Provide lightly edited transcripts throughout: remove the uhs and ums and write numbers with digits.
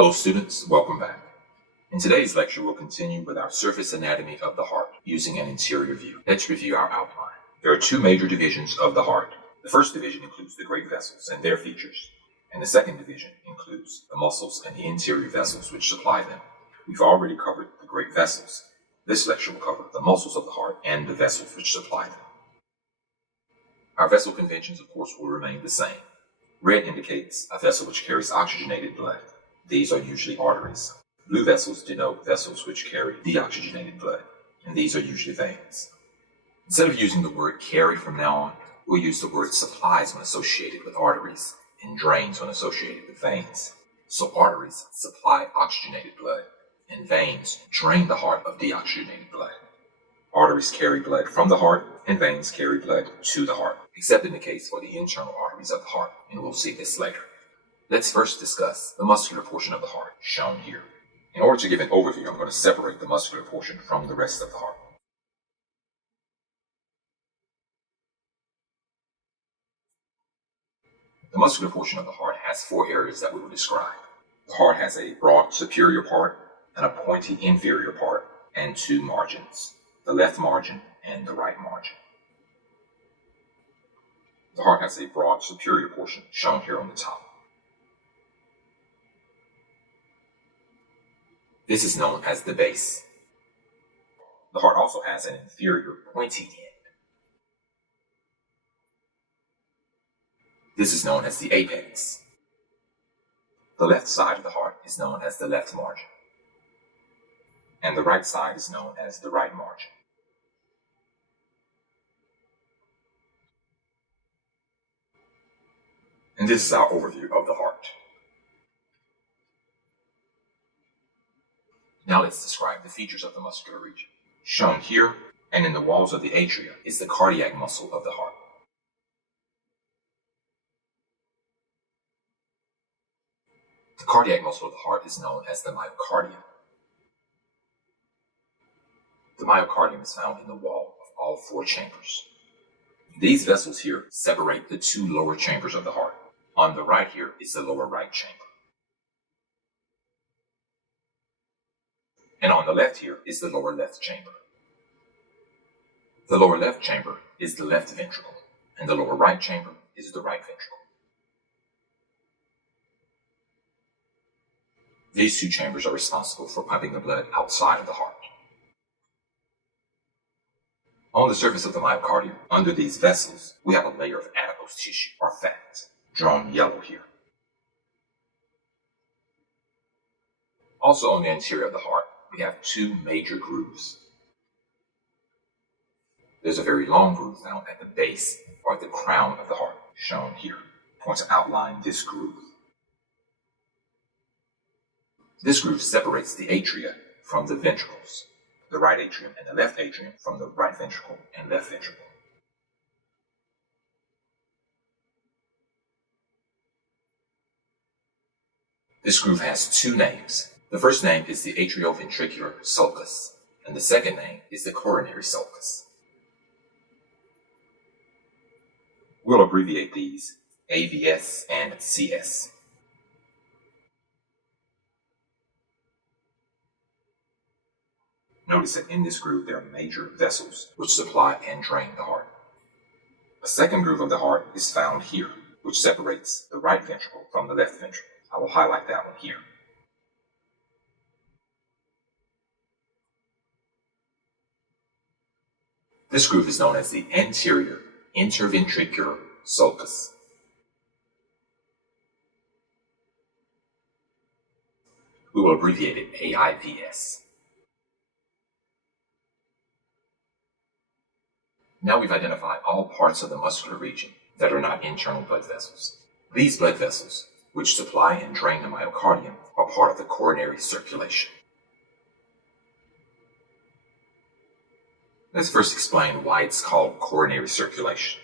Hello students, welcome back. In today's lecture, we'll continue with our surface anatomy of the heart using an interior view. Let's review our outline. There are two major divisions of the heart. The first division includes the great vessels and their features, and the second division includes the muscles and the interior vessels which supply them. We've already covered the great vessels. This lecture will cover the muscles of the heart and the vessels which supply them. Our vessel conventions, of course, will remain the same. Red indicates a vessel which carries oxygenated blood. These are usually arteries. Blue vessels denote vessels which carry deoxygenated blood, and these are usually veins. Instead of using the word carry from now on, we'll use the word supplies when associated with arteries and drains when associated with veins. So arteries supply oxygenated blood, and veins drain the heart of deoxygenated blood. Arteries carry blood from the heart, and veins carry blood to the heart, except in the case for the internal arteries of the heart, and we'll see this later. Let's first discuss the muscular portion of the heart, shown here. In order to give an overview, I'm going to separate the muscular portion from the rest of the heart. The muscular portion of the heart has four areas that we will describe. The heart has a broad superior part, and a pointy inferior part, and two margins, the left margin and the right margin. The heart has a broad superior portion, shown here on the top. This is known as the base. The heart also has an inferior pointy end. This is known as the apex. The left side of the heart is known as the left margin, and the right side is known as the right margin. And this is our overview of the heart. Now let's describe the features of the muscular region. Shown here and in the walls of the atria is the cardiac muscle of the heart. The cardiac muscle of the heart is known as the myocardium. The myocardium is found in the wall of all four chambers. These vessels here separate the two lower chambers of the heart. On the right here is the lower right chamber. And on the left here is the lower left chamber. The lower left chamber is the left ventricle, and the lower right chamber is the right ventricle. These two chambers are responsible for pumping the blood outside of the heart. On the surface of the myocardium, under these vessels, we have a layer of adipose tissue, or fat, drawn yellow here. Also on the interior of the heart, we have two major grooves. There's a very long groove found at the base, or at the crown of the heart, shown here. I'm going to outline this groove. This groove separates the atria from the ventricles, the right atrium and the left atrium from the right ventricle and left ventricle. This groove has two names. The first name is the atrioventricular sulcus, and the second name is the coronary sulcus. We'll abbreviate these AVS and CS. Notice that in this groove there are major vessels which supply and drain the heart. A second groove of the heart is found here, which separates the right ventricle from the left ventricle. I will highlight that one here. This groove is known as the anterior interventricular sulcus. We will abbreviate it AIVS. Now we've identified all parts of the muscular region that are not internal blood vessels. These blood vessels, which supply and drain the myocardium, are part of the coronary circulation. Let's first explain why it's called coronary circulation.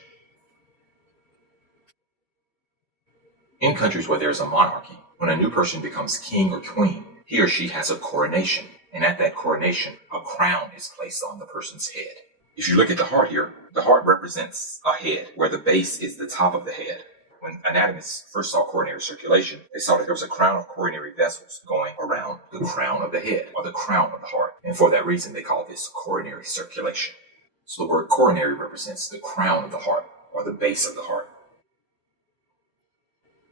In countries where there's a monarchy, when a new person becomes king or queen, he or she has a coronation, and at that coronation, a crown is placed on the person's head. If you look at the heart here, the heart represents a head, where the base is the top of the head. When anatomists first saw coronary circulation, they saw that there was a crown of coronary vessels going around the crown of the head, or the crown of the heart. And for that reason, they call this coronary circulation. So the word coronary represents the crown of the heart, or the base of the heart.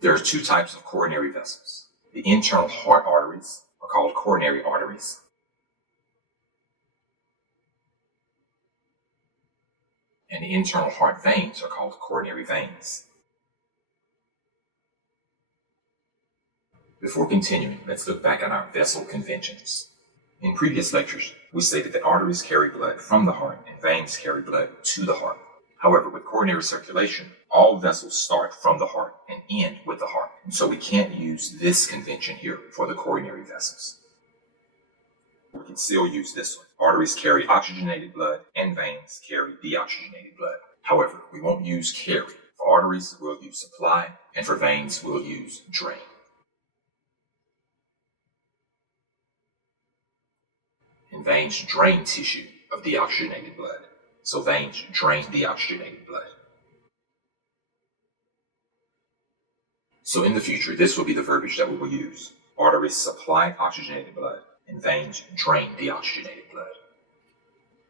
There are two types of coronary vessels. The internal heart arteries are called coronary arteries. And the internal heart veins are called coronary veins. Before continuing, let's look back at our vessel conventions. In previous lectures, we stated that arteries carry blood from the heart and veins carry blood to the heart. However, with coronary circulation, all vessels start from the heart and end with the heart. And so we can't use this convention here for the coronary vessels. We can still use this one. Arteries carry oxygenated blood and veins carry deoxygenated blood. However, we won't use carry. For arteries, we'll use supply, and for veins, we'll use drain. And veins drain tissue of deoxygenated blood. So veins drain deoxygenated blood. So in the future, this will be the verbiage that we will use. Arteries supply oxygenated blood, and veins drain deoxygenated blood.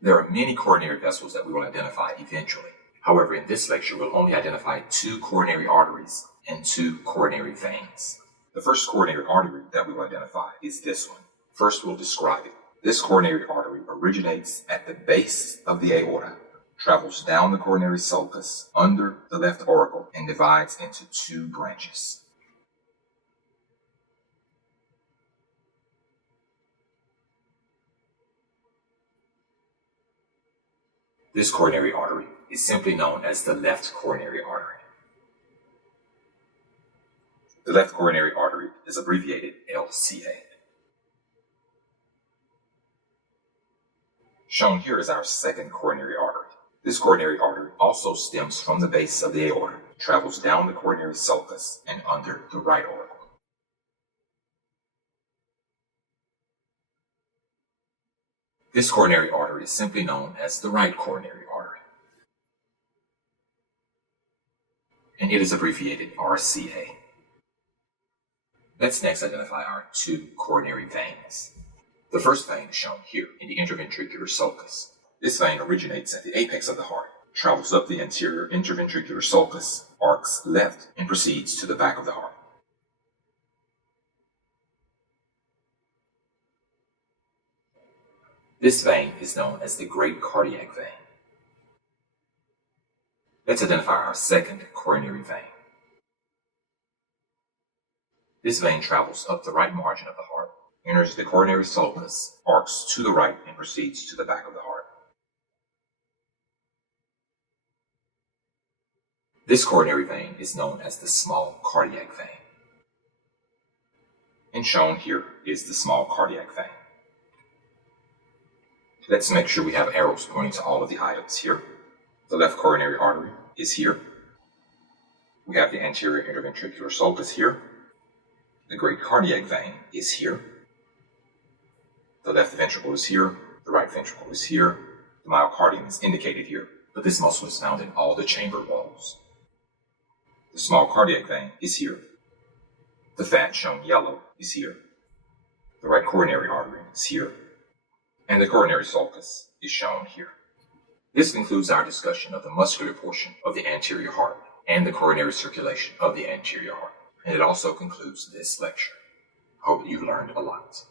There are many coronary vessels that we will identify eventually. However, in this lecture, we'll only identify 2 coronary arteries and 2 coronary veins. The first coronary artery that we will identify is this one. First, we'll describe it. This coronary artery originates at the base of the aorta, travels down the coronary sulcus under the left auricle, and divides into 2 branches. This coronary artery is simply known as the left coronary artery. The left coronary artery is abbreviated LCA. Shown here is our second coronary artery. This coronary artery also stems from the base of the aorta, travels down the coronary sulcus and under the right auricle. This coronary artery is simply known as the right coronary artery, and it is abbreviated RCA. Let's next identify our 2 coronary veins. The first vein is shown here in the interventricular sulcus. This vein originates at the apex of the heart, travels up the anterior interventricular sulcus, arcs left, and proceeds to the back of the heart. This vein is known as the great cardiac vein. Let's identify our second coronary vein. This vein travels up the right margin of the heart, enters the coronary sulcus, arcs to the right, and proceeds to the back of the heart. This coronary vein is known as the small cardiac vein. And shown here is the small cardiac vein. Let's make sure we have arrows pointing to all of the items here. The left coronary artery is here. We have the anterior interventricular sulcus here. The great cardiac vein is here. The left ventricle is here. The right ventricle is here. The myocardium is indicated here, but this muscle is found in all the chamber walls. The small cardiac vein is here. The fat shown yellow is here. The right coronary artery is here. And the coronary sulcus is shown here. This concludes our discussion of the muscular portion of the anterior heart and the coronary circulation of the anterior heart. And it also concludes this lecture. I hope that you've learned a lot.